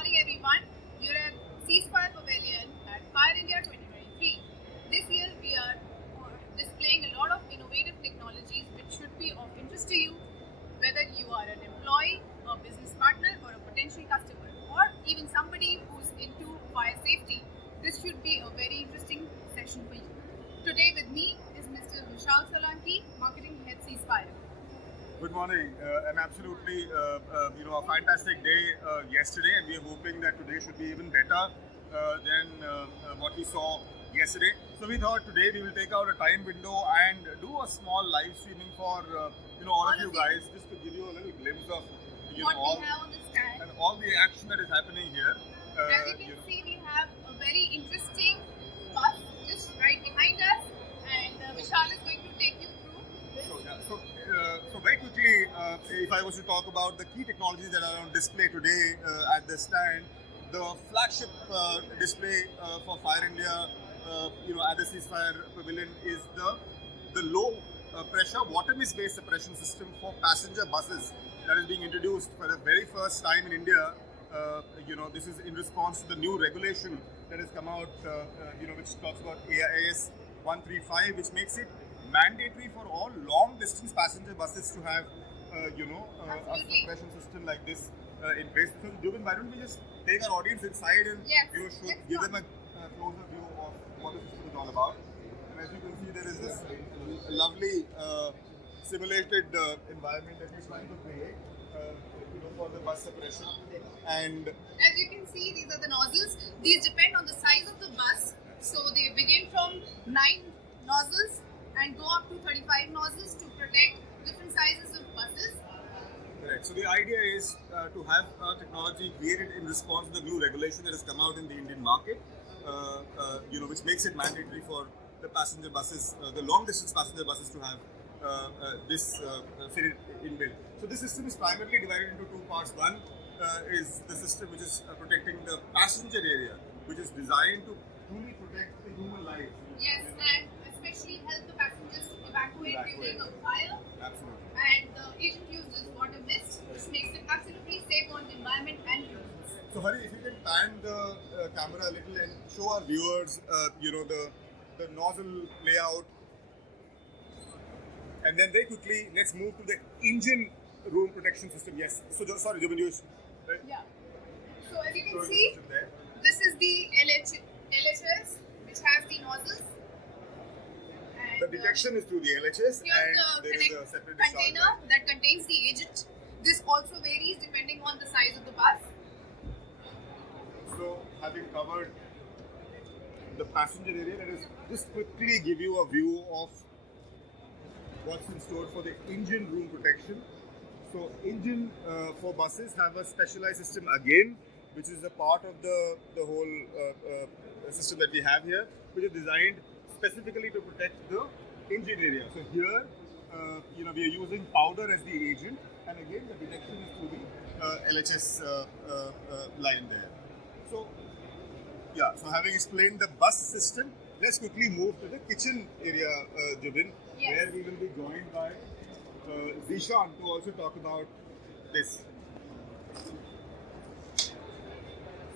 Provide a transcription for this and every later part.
morning everyone. You're at Ceasefire Pavilion at Fire India 2023. This year we are displaying a lot of innovative technologies which should be of interest to you, whether you are an employee, a business partner or a potential customer, or even somebody who's into fire safety. This should be a very interesting session for you. Today with me is Mr. Vishal Solanki, Marketing Head Ceasefire. Good morning, and absolutely, a fantastic day yesterday, and we are hoping that today should be even better than what we saw yesterday. So we thought today we will take out a time window and do a small live streaming for all of you guys, just to give you a little glimpse of what we have on the stand and all the action that is happening here. As you can see, we have a very interesting bus just right behind us, and Vishal is going to take you through this. So very quickly, if I was to talk about the key technologies that are on display today at the stand, the flagship display for Fire India, at the Ceasefire Pavilion is the low pressure water mist based suppression system for passenger buses that is being introduced for the very first time in India. This is in response to the new regulation that has come out, which talks about AIS 135, which makes it mandatory for all long-distance passenger buses to have, a suppression system like this in place. So, Jubin, why don't we just take our audience inside and give them a closer view of what the system is all about. And as you can see, there is this lovely simulated environment that we're trying to create for the bus suppression. And as you can see, these are the nozzles. These depend on the size of the bus. So they begin from 9 nozzles and go up to 35 nozzles to protect different sizes of buses. Correct. So the idea is to have a technology created in response to the new regulation that has come out in the Indian market, which makes it mandatory for the passenger buses, the long distance passenger buses to have this fitted inbuilt. So this system is primarily divided into two parts. One is the system which is protecting the passenger area, which is designed to truly protect the human life. Yes, and especially help the passengers to evacuate during a fire. Absolutely. And the agent uses water mist, which makes it absolutely safe on the environment and humans. So Hari, if you can pan the camera a little and show our viewers, the nozzle layout. And then very quickly, let's move to the engine room protection system. Yes. So sorry, Jubin, right? Yeah. So as you can see, this is the LHS, which has the nozzles. The detection is through the LHS, and there is a separate container that contains the agent. This also varies depending on the size of the bus. So, having covered the passenger area, let us just quickly give you a view of what's in store for the engine room protection. So, engine for buses have a specialized system again, which is a part of the whole system that we have here, which is designed specifically to protect the engine area. So here, we are using powder as the agent, and again the detection is through the LHS line there. So having explained the bus system, let's quickly move to the kitchen area, Jubin, where we will be joined by Zishan to also talk about this.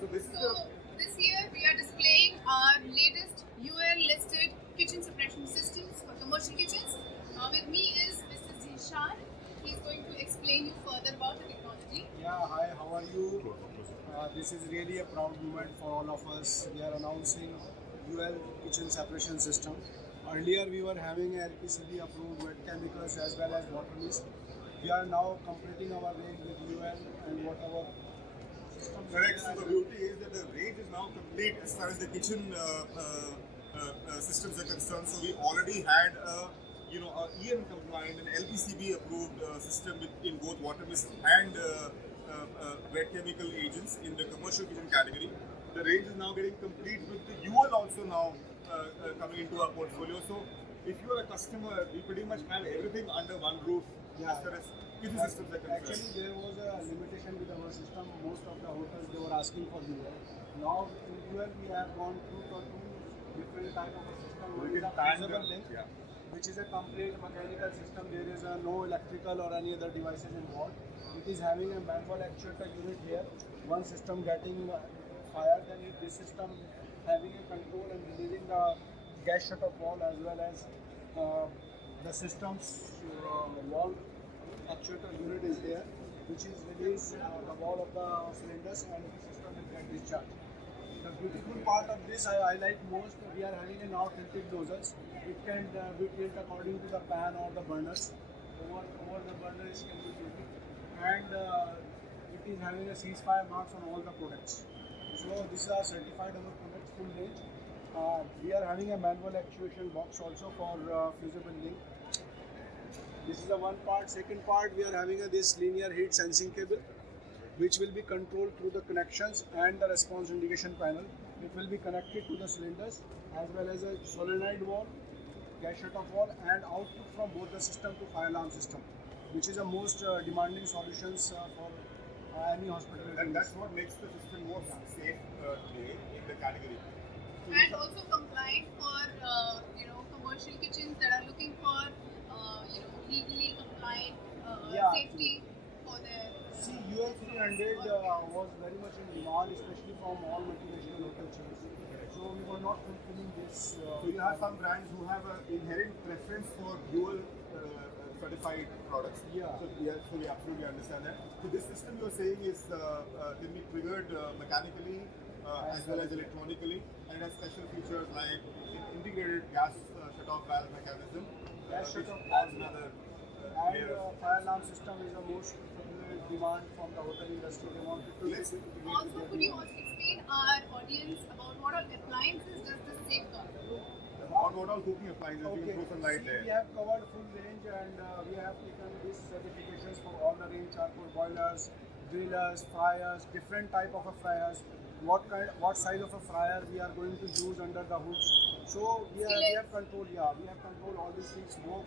So this year we are displaying our latest UL listed kitchen suppression systems for commercial kitchens. With me is Mr. Zishan. He's going to explain you further about the technology. Yeah, hi, how are you? This is really a proud moment for all of us. We are announcing UL kitchen separation system. Earlier we were having LPCB approved wet chemicals as well as water mist. We are now completing our range with UL and whatever. Correct. So the beauty is that the range is now complete as far as the kitchen systems are concerned. So we already had a EN compliant and LPCB approved system in both water mist and wet chemical agents in the commercial kitchen category. The range is now getting complete with the UL also now coming into our portfolio. So if you are a customer, we pretty much have everything under one roof as far as kitchen systems are concerned. Actually, there was a limitation with our system. Most of the hotels, they were asking for UL. Now in UL we have gone through two different type of a system. One is a fusible link, which is a complete mechanical system. There is no electrical or any other devices involved. It is having a manual actuator unit here. One system getting fire, then this system having a control and releasing the gas shutoff valve, as well as the system's valve actuator unit is there, which is release the wall of the cylinders and the system will get discharged. The beautiful part of this I like most, we are having a now tilted nozzles. It can be tilted according to the pan or the burners. Over the burners can be tilted, and it is having a ceasefire marks on all the products. So this is our certified our products full range. We are having a manual actuation box also for fusible link. This is the one part. Second part, we are having this linear heat sensing cable, which will be controlled through the connections and the response indication panel. It will be connected to the cylinders as well as a solenoid valve, gas shutoff valve, and output from both the system to fire alarm system, which is the most demanding solutions for any hospital. And that's what makes the system more safe today in the category. And also compliant for commercial kitchens that are looking for legally compliant safety for their. See, UL 300 was very much in demand, especially from all multinational hotel chains. So we were not fulfilling this. So you have some brands who have an inherent preference for dual certified products. Yeah. So we absolutely understand that. So this system you're saying is can be triggered mechanically as well as electronically, and has special features like integrated gas shutoff valve mechanism. Gas shutoff adds another and fire alarm system is the most popular demand from the hotel industry. They want it to Also, could you also explain our audience about what all appliances does this safeguard? what all cooking appliances? You can throw some light there. We have covered full range, and we have taken these certifications for all the range: charcoal boilers, grillers, fryers, different type of fryers. What size of a fryer we are going to use under the hoods. So we have control. Yeah, we have control all these things. Wok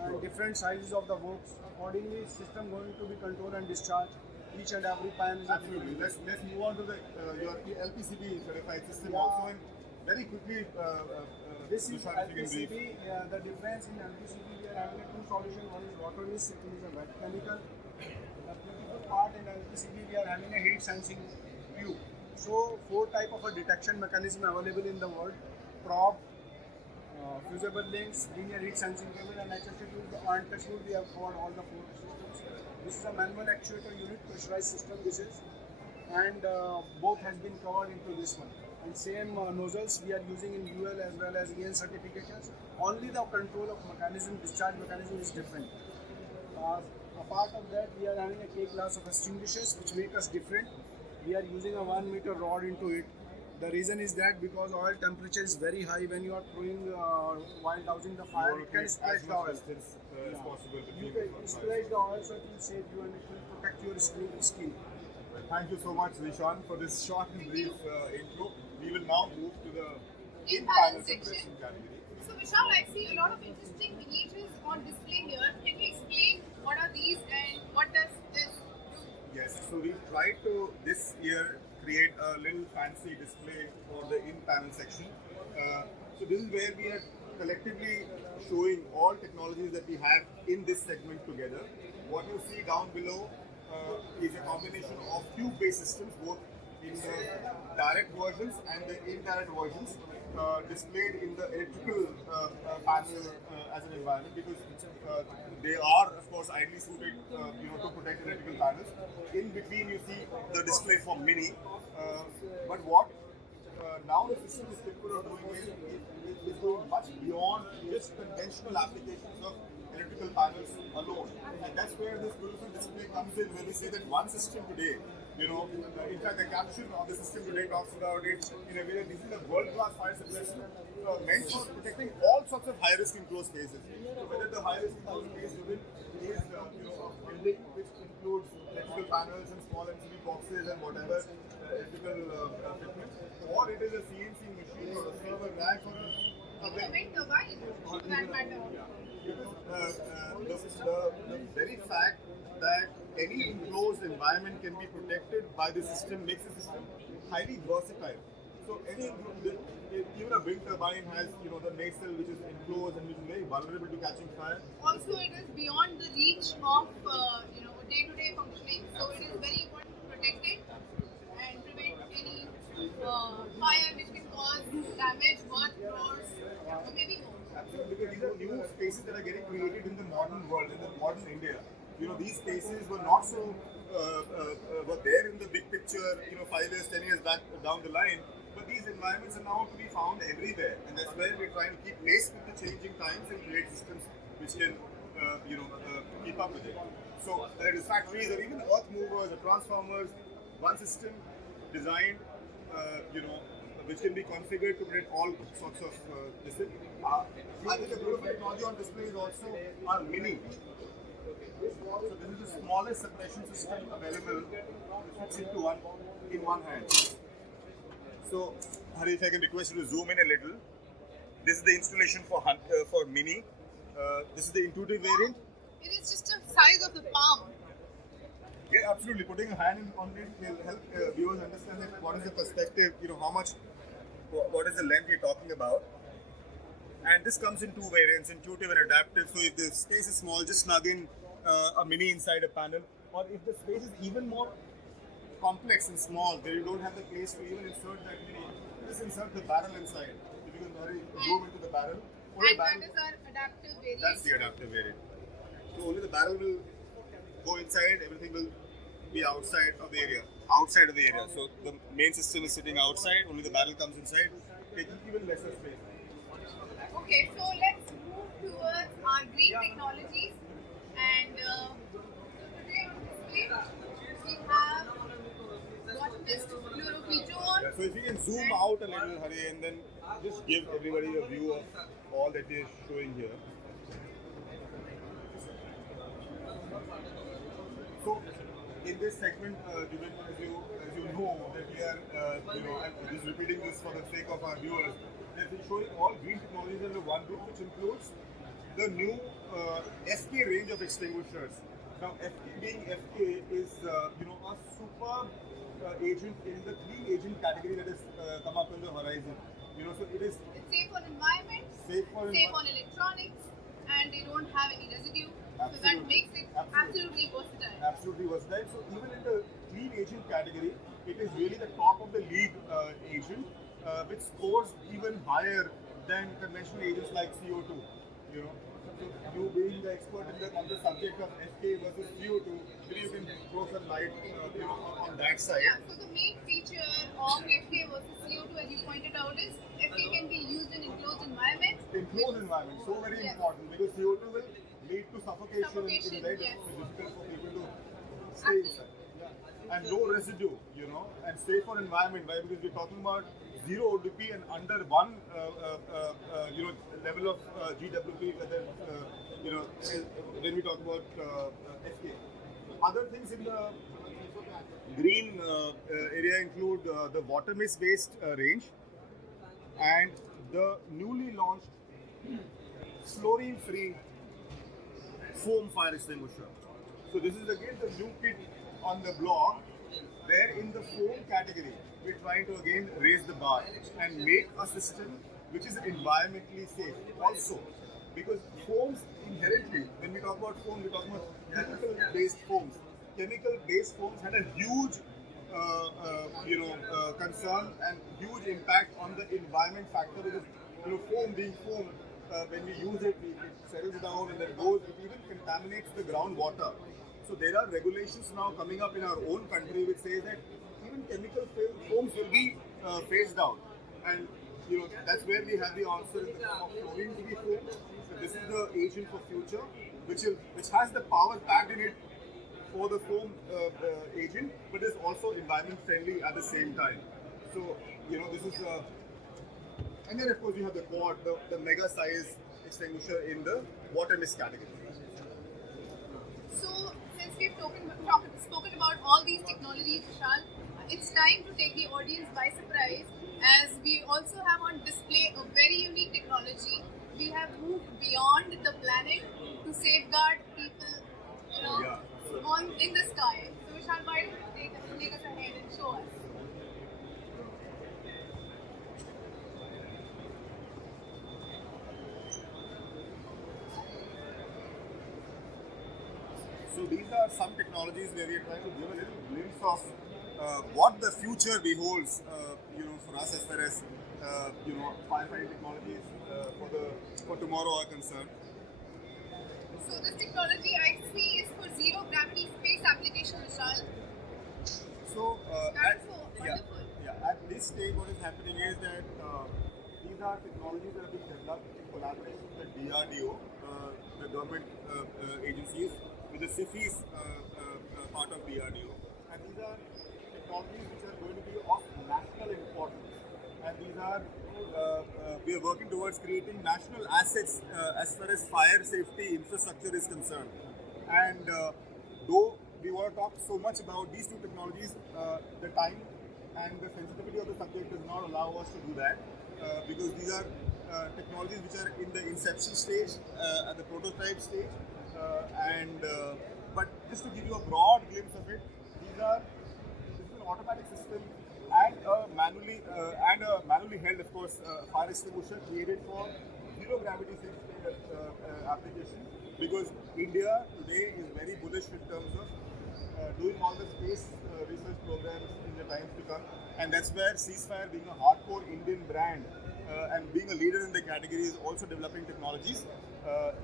and different sizes of the woks. Accordingly, system going to be controlled and discharged. Each and every pan is Absolutely. Let's move on to the your LPCB certified system also. And very quickly, this is Vishal, if you can brief. LPCB. The difference in LPCB, we are having two solutions. One is water mist, second is a wet chemical. The beautiful part in LPCB, we are having a heat sensing view. So, 4 type of a detection mechanism available in the world: probe, fusible links, linear heat sensing cable, and touch wood. We have covered all the 4 systems. This is a manual actuator unit, pressurized system. This is, and both has been covered into this one. And same nozzles we are using in UL as well as EN certifications. Only the control of mechanism, discharge mechanism is different. Apart of that, we are having a K class of extinguishers which make us different. We are using a 1 meter rod into it. The reason is that because oil temperature is very high, when you are throwing while dousing the fire, it can splash the oil. As possible You can splash the oil, so it will save you and it will protect your skin. Thank you so much, Vishan, for this short and brief intro. We will now move to the In-panel separation section. category. So Vishal, I see a lot of interesting miniatures on display here. Can you explain what are these and what does this do? Yes, so we tried to this year create a little fancy display for the in-panel section. So this is where we are collectively showing all technologies that we have in this segment together. What you see down below is a combination of tube-based systems, both in the direct versions and the indirect versions, displayed in the electrical panel as an environment, because they are, of course, ideally suited to protect electrical panels. In between, you see the display for Mini. But what now the system is capable of doing is going much beyond just conventional applications of electrical panels alone. And that's where this beautiful display comes in, where we say that one system today, in fact, the caption of the system today talks about it in a way that this is a world-class fire suppression meant for protecting all sorts of high-risk enclosed spaces. So whether the high-risk enclosed space within is a building which includes electrical panels and small MCB boxes and whatever electrical equipment, or it is a CNC machine or a server rack or a Wind turbine, for that matter. The very fact that any enclosed environment can be protected by the system makes the system highly versatile. So even a wind turbine has the nacelle which is enclosed and which is very vulnerable to catching fire. Also, it is beyond the reach of day-to-day functioning. So it is very important to protect it and prevent any fire which can cause damage, birth, wars, or maybe more. Absolutely, because these are new spaces that are getting created in the modern world, in the modern India. These spaces were not so were there in the big picture, 5 years, 10 years back down the line. But these environments are now to be found everywhere, and that's where we're trying to keep pace with the changing times and create systems which can, keep up with it. So there is factories or even earth movers or transformers, one system designed, which can be configured to predict all sorts of this thing. I think the beautiful technology on display is also our mini. So this is the smallest suppression system available, which fits into one hand. So, Hari, if I can request you to zoom in a little. This is the installation for mini. This is the intuitive variant. It is just the size of the palm. Yeah, absolutely. Putting a hand on it will help viewers understand that what is the perspective, how much, what is the length we're talking about. And this comes in two variants, intuitive and adaptive. So if the space is small, just snug in a mini inside a panel. Or if the space is even more complex and small, where you don't have the place to even insert that mini, just insert the barrel inside. If you can zoom into the barrel. And that is our adaptive variant. That's the adaptive variant. So only the barrel will go inside, everything will be outside of the area. So the main system is sitting outside, only the barrel comes inside, taking even lesser space. Okay, so let's move towards our green technologies. And today on display, we have water mist, fluoroketone. Yeah, so if you can zoom out a little, Hari, and then just give everybody a view of all that we are showing here. So, in this segment, as you know, that we are, I'm just repeating this for the sake of our viewers, that we're showing all green technologies under one group, which includes the new FK range of extinguishers. Now, FK being FK is, a superb agent in the clean agent category that has come up on the horizon. So it is. It's safe on environment, safe on electronics, and they don't have any residue. Absolutely. So that makes it absolutely versatile. Absolutely versatile. So even in the clean agent category, it is really the top of the league agent, which scores even higher than conventional agents like CO2. So you being the expert on the subject of FK versus CO2, maybe you can throw some light on that side. Yeah, so the main feature of FK versus CO2, as you pointed out, is FK can be used in enclosed environments. Enclosed environment, so very important, because CO2 will lead to suffocation. It is very difficult for people to stay inside. And low residue, and safer environment. Why? Because we're talking about zero ODP and under one, level of GWP. When we talk about FK. Other things in the green area include the water mist based range and the newly launched fluorine free foam fire extinguisher. So this is again the new kit on the block, where in the foam category we're trying to again raise the bar and make a system which is environmentally safe also, because foams inherently, when we talk about foam, we're talking about chemical-based foams. Chemical-based foams had a huge concern and huge impact on the environment factor, because foam being foam, when we use it, it settles down and then goes, it even contaminates the groundwater. So there are regulations now coming up in our own country which says that even chemical foams will be phased out, and that's where we have the answer in the form of fluorine-free foam. So this is the agent for future, which has the power packed in it for the foam agent, but is also environment friendly at the same time. So this is and then of course you have the quad, the mega size extinguisher in the water mist category. So since we've spoken about all these technologies, Vishal, it's time to take the audience by surprise, as we also have on display a very unique technology. We have moved beyond the planet to safeguard people, in the sky. So Vishal, why don't you take us ahead and show us? So So these are some technologies where we are trying to give a little glimpse of what the future beholds, for us as far as firefighting technologies for tomorrow are concerned. So this technology I see is for zero gravity space application, Vishal. So That's so wonderful. at this stage, what is happening is that these are technologies that are being developed in collaboration with the DRDO, the government agencies, with the CIFI's part of DRDO, and these are technologies which are going to be of national importance. And these are we are working towards creating national assets as far as fire safety infrastructure is concerned. And though we want to talk so much about these two technologies, the time and the sensitivity of the subject does not allow us to do that because these are technologies which are in the inception stage, at the prototype stage, but just to give you a broad glimpse of it, this is an automatic system and a manually held, of course, fire extinguisher created for zero gravity application, because India today is very bullish in terms of doing all the space research programs in the times to come, and that's where Ceasefire, being a hardcore Indian brand and being a leader in the category, is also developing technologies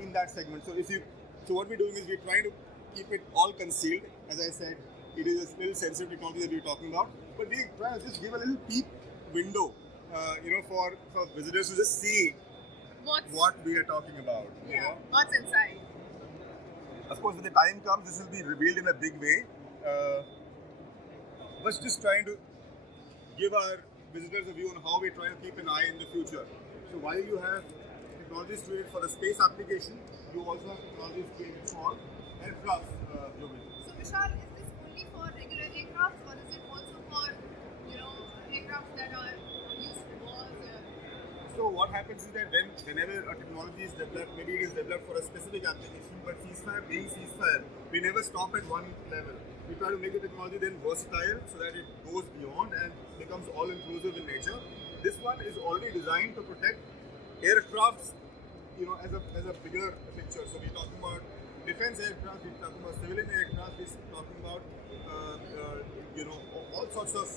in that segment. So what we're doing is we're trying to keep it all concealed. As I said, it is a still sensitive technology that we're talking about, but we try to just give a little peep window, for visitors to just see what we are talking about. What's inside? Of course, when the time comes, this will be revealed in a big way. But just trying to give our visitors a view on how we're trying to keep an eye in the future. So while you have technologies created for the space application, you also have technologies created for aircraft globally. So Vishal, is this only for regular aircraft, or is it also for aircraft that are used for wars? So what happens is that whenever a technology is developed, maybe it is developed for a specific application, but Ceasefire being Ceasefire, we never stop at one level. We try to make the technology then versatile so that it goes beyond and becomes all-inclusive in nature. This one is already designed to protect aircrafts, as a bigger picture. So we're talking about defense aircraft, we're talking about civilian aircraft, we're talking about all sorts of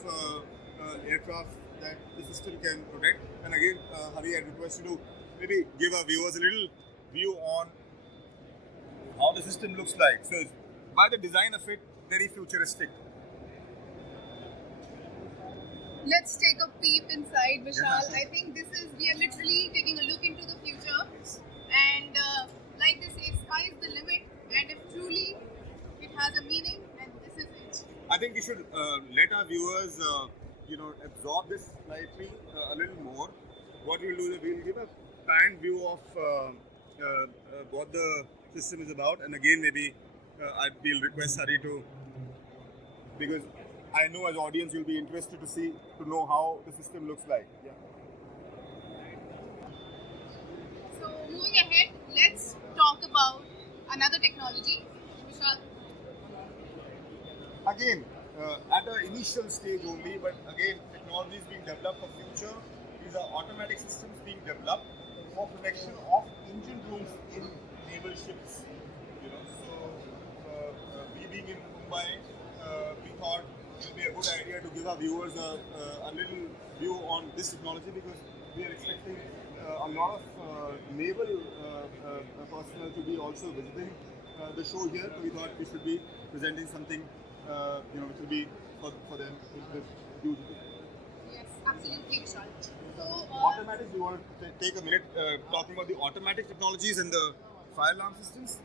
aircraft that the system can protect. And again, Hari, I request you to maybe give our viewers a little view on how the system looks like. So by the design of it, very futuristic. Let's take a peep inside, Vishal. I think we are literally taking a look into the future. And like they say, sky is the limit. And if truly it has a meaning, then this is it. I think we should let our viewers, absorb this slightly a little more. What we'll do is we'll give a pan view of what the system is about. And again, maybe we'll request Hari to, because I know as audience you'll be interested to know how the system looks like. Yeah. So moving ahead, let's talk about another technology, Vishal. Again, at the initial stage only, but again, technology is being developed for future. These are automatic systems being developed for protection of engine rooms in naval ships. We being in Mumbai, we thought it would be a good idea to give our viewers a little view on this technology, because we are expecting a lot of naval personnel to be also visiting the show here. So we thought we should be presenting something which will be for them with huge. Yes, absolutely, Vishal. So, automatic, we want to take a minute talking about the automatic technologies and the fire alarm systems.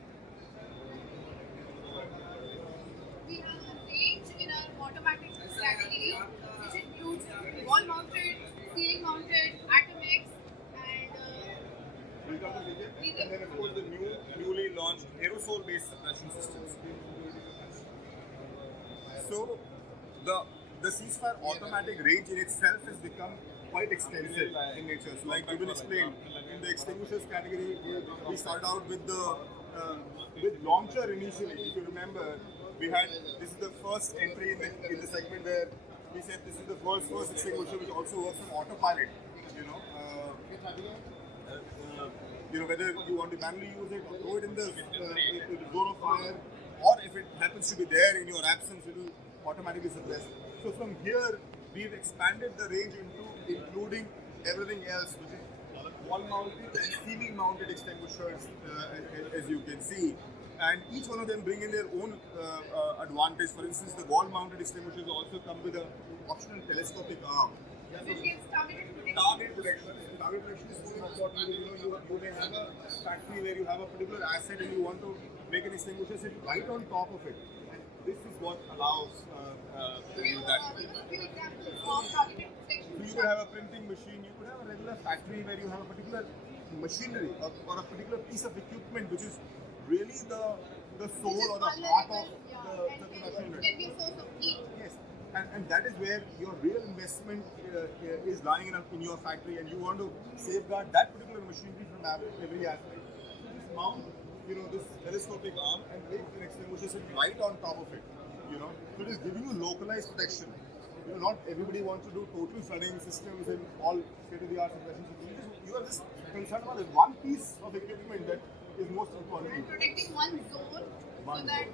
we have a range in our automatic category, which includes wall-mounted, ceiling-mounted, atomics, and and then of course the newly launched aerosol-based suppression systems. So the Ceasefire automatic range in itself has become quite extensive in nature. So like Ruben explained, in the extinguishers category, we started out with with launcher initially. If you remember, this is the first entry in the segment where we said this is the first extinguisher which also works on autopilot. Whether you want to manually use it or throw it in the zone of fire, or if it happens to be there in your absence, it will automatically suppress. So from here, we've expanded the range into including everything else, which is wall-mounted and ceiling-mounted extinguishers, as you can see. And each one of them bring in their own advantage. For instance, the wall-mounted extinguishers also come with an optional telescopic arm. Which gives targeted protection. Target protection. Target protection is very important. You may have a factory where you have a particular asset and you want to make an extinguisher sit right on top of it. And this is what allows you that. Give us a few examples of targeted protection. So you could have a printing machine, you could have a regular factory where you have a particular machinery or a particular piece of equipment which is really the soul or the heart of the production unit. Can be a source of heat. Yes, and that is where your real investment is lying in your factory, and you want to safeguard that particular machinery from every aspect. Just mount, this telescopic arm and make an extinguisher sit right on top of it. So it is giving you localized protection. Not everybody wants to do total flooding systems and all state-of-the-art suppression systems. You are just concerned about one piece of equipment that is most important. And protecting one zone so that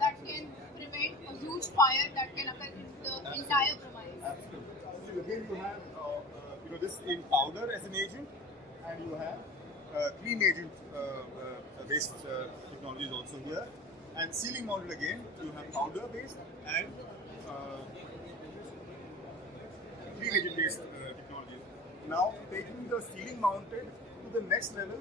that can prevent a huge fire that can occur in the entire premise. Absolutely. So again, you have this in powder as an agent, and you have clean agent based technologies also here. And ceiling mounted again, you have powder based and clean agent based technologies. Now taking the ceiling mounted to the next level,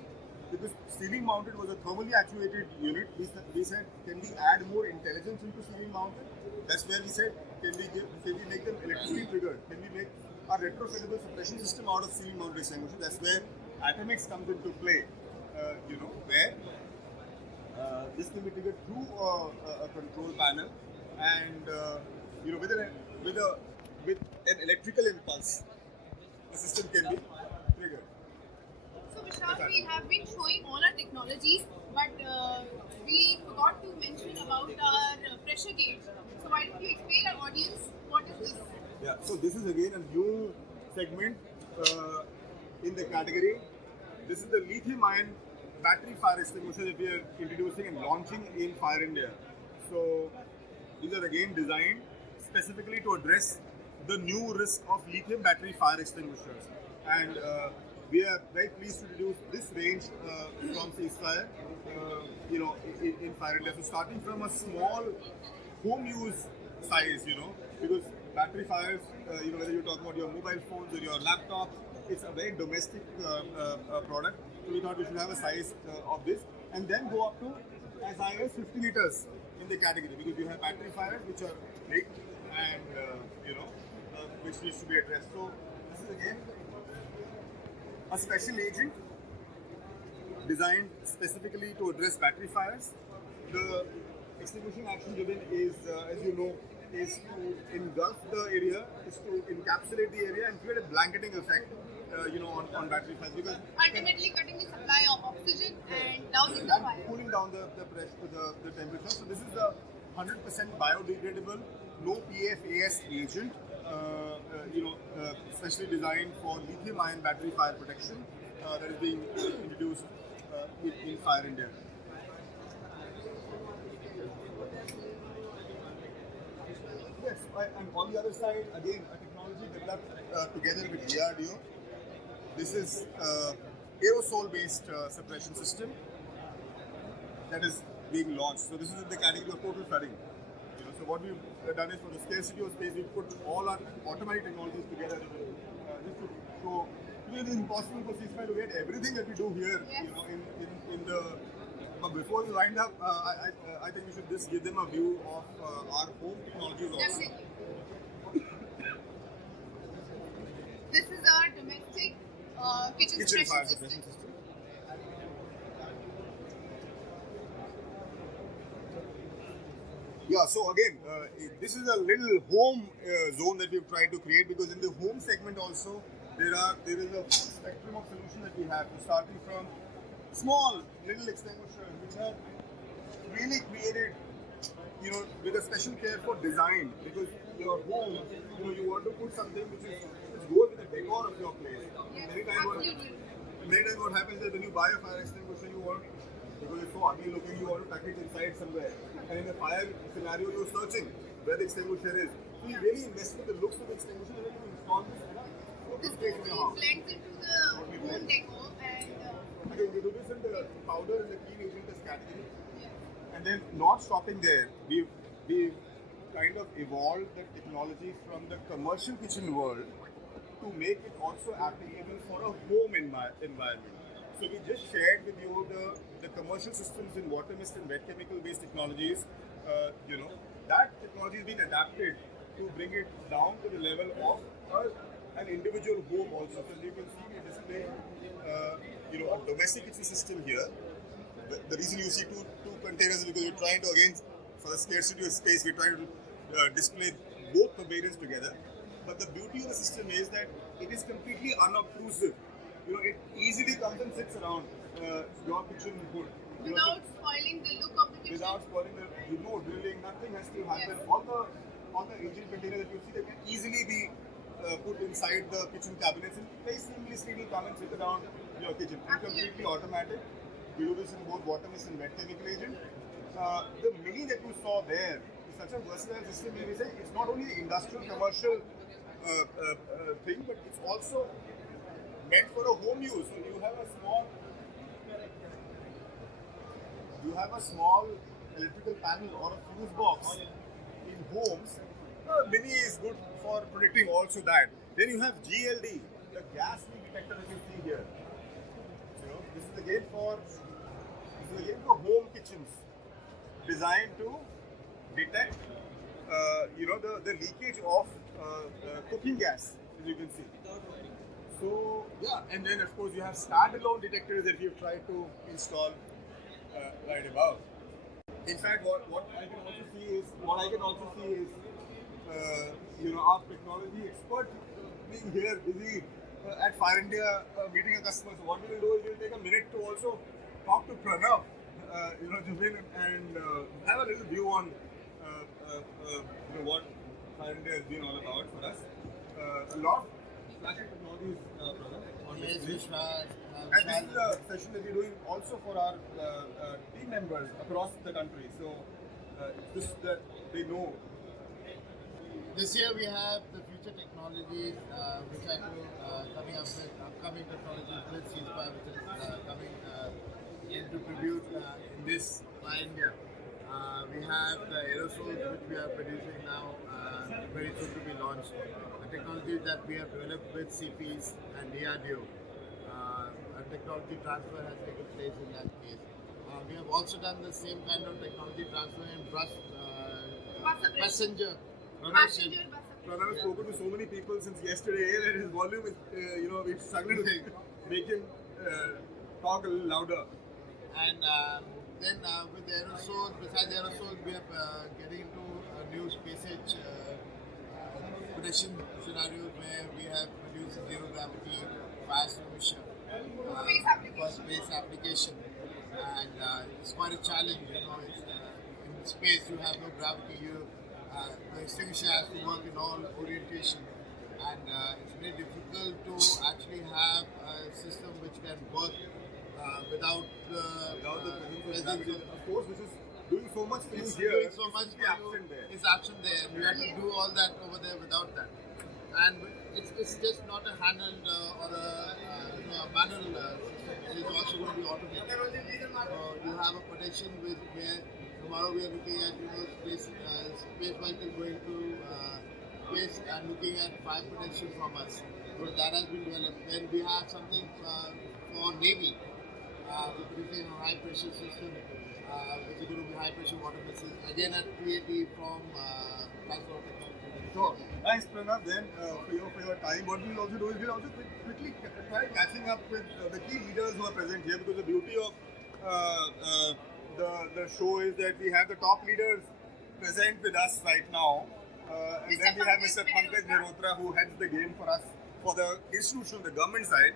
because ceiling mounted was a thermally actuated unit, we said, can we add more intelligence into ceiling mounted? That's where we said, can we make them electrically triggered? Can we make a retrofittable suppression system out of ceiling mounted extinguishers? That's where atomics comes into play, where this can be triggered through a control panel, and with an electrical impulse, the system can be triggered. So Vishal, we have been showing all our technologies, but we forgot to mention about our pressure gauge. So why don't you explain our audience what is this? Yeah, so this is again a new segment in the category. This is the lithium-ion battery fire extinguisher that we are introducing and launching in Fire India. So these are again designed specifically to address the new risk of lithium battery fire extinguishers. And we are very pleased to introduce this range from Ceasefire, in Fire India. So starting from a small home use size, because battery fires, whether you're talking about your mobile phones or your laptops, it's a very domestic product. So we thought we should have a size of this, and then go up to as high as 50 liters in the category, because you have battery fires which are big and which needs to be addressed. So this is again a special agent designed specifically to address battery fires. The extinguishing action given is, as you know, is to engulf the area, is to encapsulate the area and create a blanketing effect, on battery fires. Because ultimately cutting the supply of oxygen and dousing the fire. Cooling down the pressure, the temperature. So this is a 100% biodegradable, low PFAS agent, specially designed for lithium-ion battery fire protection that is being introduced in Fire India. Yes, and on the other side, again, a technology developed together with DRDO. This is aerosol-based suppression system that is being launched. So this is in the category of total flooding. So what we've done is, for the scarcity of space, we've put all our automatic technologies together just to show. It is impossible for Ceasefire to get everything that we do here. Yes. In the. But before we wind up, I think we should just give them a view of our home technologies also. Definitely. This is our domestic kitchen Fire suppression system. Yeah, so again, this is a little home zone that we've tried to create, because in the home segment also there is a spectrum of solutions that we have, starting from small little extinguishers which are really created, with a special care for design, because your home, you want to put something which goes with the decor of your place. Yes, Many times what happens is, when you buy a fire extinguisher, you want because it's so ugly looking, you want to tuck it inside somewhere. And in a fire scenario, you're searching where the extinguisher is. So you really invest in the looks of the extinguisher and then you install this in a This focus place in your house. blends into the home deco and Again, we do this in the powder in the clean agent category. yeah. And then not stopping there, we've kind of evolved the technology from the commercial kitchen world to make it also applicable for a home environment. So we just shared with you the commercial systems in water mist and wet chemical based technologies. That technology has been adapted to bring it down to the level of an individual home also. So you can see we display a domestic kitchen system here. The reason you see two containers is because we're trying to, again, for the scarcity of space, we're trying to display both the variants together. But the beauty of the system is that it is completely unobtrusive. It easily comes and sits around your kitchen hood. Without spoiling the look of the kitchen. Without spoiling drilling, nothing has to happen. Yes. All the agent containers that you see, they can easily be put inside the kitchen cabinets and very seamlessly will come and sit around your kitchen. It's completely automatic. We do this in both water mist and wet chemical agent. The Mini that you saw there is such a versatile system. We say it's not only industrial, commercial thing, but it's also meant for a home use. So you have a small electrical panel or a fuse box in homes. Mini is good for protecting also that. Then you have GLD, the gas leak detector that you see here. This is again for home kitchens, designed to detect the leakage of cooking gas, as you can see. So yeah, and then of course you have standalone detectors that we've tried to install right above. In fact, what I can also see is our technology expert being here busy at Fire India meeting a customer. So what we will do is we'll take a minute to also talk to Pranav, Jubin, and have a little view on what Fire India has been all about for us. A lot of flagship technologies, Pranav, on Yes, display. Vishwas. And this is a session that we're doing also for our team members across the country. So just that they know. This year we have the future technologies which are coming up with upcoming technologies with Ceasefire, which is coming into tribute in this India. We have the aerosols which we are producing now, very soon to be launched. The technologies that we have developed with CPs and DRDO. A technology transfer has taken place in that case. We have also done the same kind of technology transfer in passenger production. Pranav has spoken to so many people since yesterday that his volume is, we're struggling to make him talk a little louder. And then with the aerosols, besides the aerosols, we are getting into a new space age production scenario where we have produced zero gravity fire extinguisher for space application. And it's quite a challenge, it's, in space you have no gravity, the extinguisher has to work in all orientation, and it's very difficult to actually have a system which can work without the presence of course, which is doing so much for you it's here. doing so much it's for you. absent there. It's absent there. You have to do all that over there without that, and it's just not a handled or a manual system. It is also going to be automated. So you have a protection with where tomorrow we are looking at space vehicle going to space and looking at fire protection from us. So that has been developed. Then we have something for Navy. We're producing a high pressure system, which is going to be high pressure water missiles. Again at PAT from transport technology. Sure. Thanks, Pranav. Then for your time, what we'll also do is we'll also quickly try catching up with the key leaders who are present here, because the beauty of the show is that we have the top leaders present with us right now, and then we have Mr. Pankaj Mehrotra, who heads the game for us for the institutional, the government side.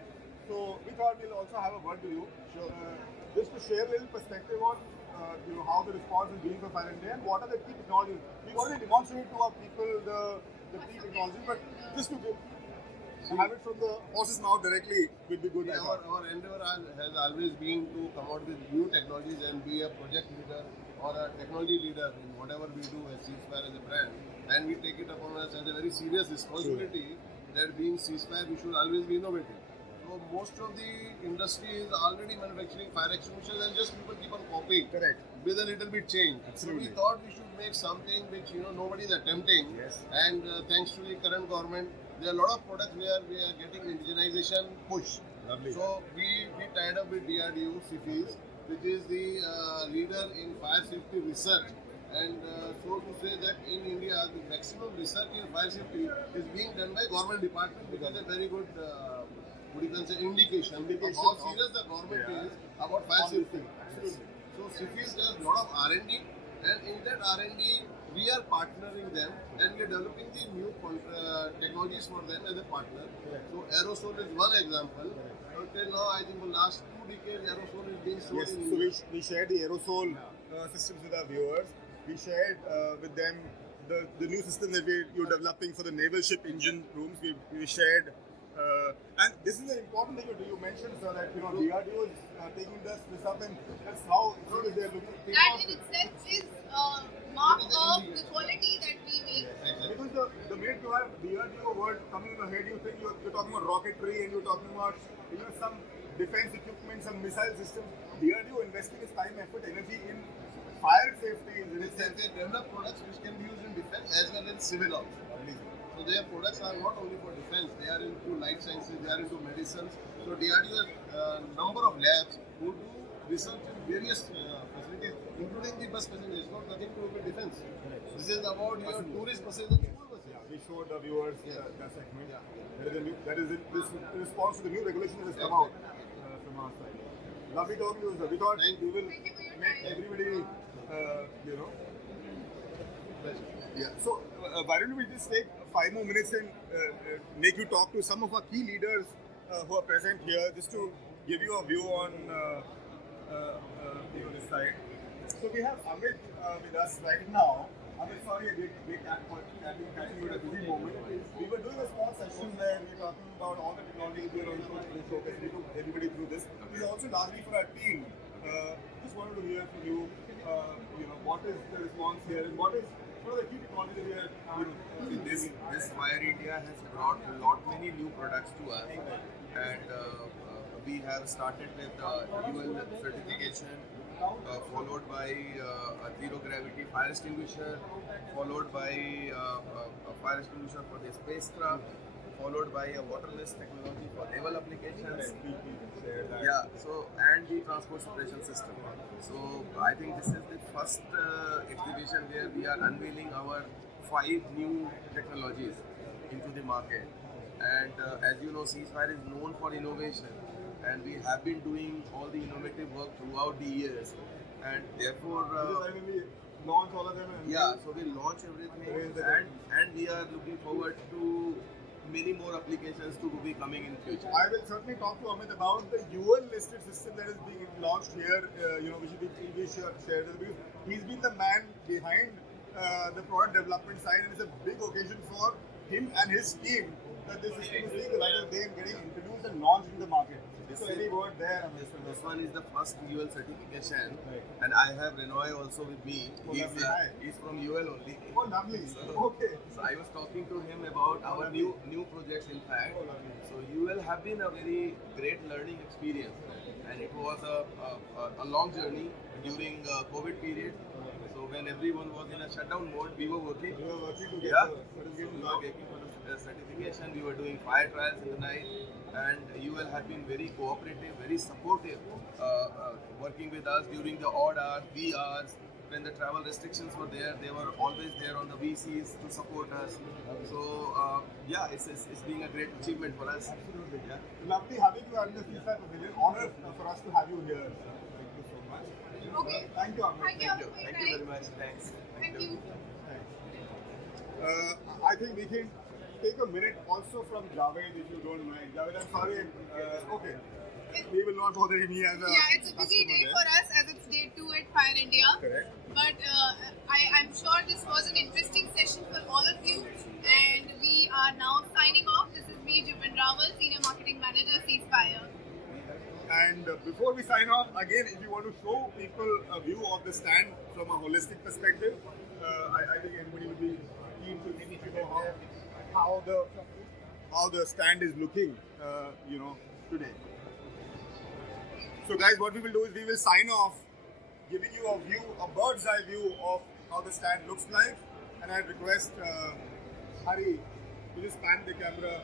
So we thought we'll also have a word with you, just to share a little perspective on how the response is being for Fire India and what are the key technologies. We've already demonstrated to our people the key technologies, but just to give. have it from the horse's mouth directly will be good. Our endeavor has always been to come out with new technologies and be a project leader or a technology leader in whatever we do as Ceasefire as a brand. And we take it upon us as a very serious responsibility that being Ceasefire, we should always be innovative. So most of the industry is already manufacturing fire extinguishers and just people keep on copying. Correct. With a little bit change. Absolutely. So we thought we should make something which nobody is attempting. Yes. And thanks to the current government, there are a lot of products where we are getting indigenization push. Lovely. So we tied up with DRDO, CIFIS, which is the leader in fire safety research. And so to say that in India, the maximum research in fire safety is being done by government department, which is a very good indication of how serious the government is about fire safety. Absolutely. So CIFIS does a lot of R&D, and in that R&D, we are partnering them and we are developing the new technologies for them as a partner. So aerosol is one example. So till now, I think for the last 2 decades, aerosol is being sold Yes, in so we shared the aerosol systems with our viewers. We shared with them the new system that you're developing for the naval ship engine rooms. We shared, and this is an important thing you mentioned, sir, that DRDO is taking this up, and that's how they're looking. That in itself is a mark of the quality that we make. Because the minute you have DRDO word coming in your head, you think you're talking about rocketry and you're talking about some defense equipment, some missile systems. DRDO investing its time, effort, energy in fire safety. They develop products which can be used in defense as well as civil also. So their products are not only for defense, they are into life sciences, they are into medicines. So DRDO has a number of labs who do research in various facilities, including the bus facilities. It's not nothing to do with defense. This is about your tourist buses and school buses. We showed the viewers that segment. That is this response to the new regulation that has come out from our side. Lovely talking to you, sir. We thought we will make everybody, Yeah. So, why don't we just take 5 more minutes and make you talk to some of our key leaders who are present here, just to give you a view on this side. So we have Amit with us right now. Amit, sorry, we can't catch you at a busy moment. We were doing a small session where we were talking about all the technology we are on showcase. We took everybody through this. This is also largely for our team. Just wanted to hear from you. What is the response here, and what are the key technologies we are This Fire India has brought many new products to us, and we have started with UL certification, followed by a zero gravity fire extinguisher, followed by a fire extinguisher for the spacecraft, followed by a waterless technology for naval applications. And the transport separation system. So I think this is the first exhibition where we are unveiling our 5 new technologies into the market. And as you know, Ceasefire is known for innovation, and we have been doing all the innovative work throughout the years, and therefore launch all of them. So we launch everything, and we are looking forward to many more applications to be coming in future. I will certainly talk to Amit about the UL listed system that is being launched here, which we share this, because he's been the man behind the product development side, and it's a big occasion for him and his team that this system is seeing the light of day and getting introduced and launched in the market. So any word there? This one is the first UL certification, and I have Renoy also with me. He's from UL only. Oh, lovely. Okay. So I was talking to him about our new projects, in fact. So UL have been a very great learning experience, and it was a long journey during COVID period. So when everyone was in a shutdown mode, we were working. We were working together. We were working for the certification. We were doing fire trials in the night, and UL have been very cooperative, very supportive, working with us during the odd hours, V hours. When the travel restrictions were there, they were always there on the VCs to support us. So it's been a great achievement for us. Absolutely. Yeah. Lovely having you at the Ceasefire Pavilion. Honor for us to have you here. Thank you so much. Okay. Thank you, Amit. Thank you. Thank you very much. Thanks. Thank you. I think we can take a minute also from Javed, if you don't mind. Javed, I'm sorry. Okay. We will not bother him as a it's a busy day for us as it's day 2 at Fire India. Correct. But I'm sure this was an interesting session for all of you. And we are now signing off. This is me, Jupindra. And before we sign off, again, if you want to show people a view of the stand from a holistic perspective, I think anybody would be keen to know how the stand is looking, today. So, guys, what we will do is we will sign off, giving you a bird's eye view of how the stand looks like, and I request Hari to just pan the camera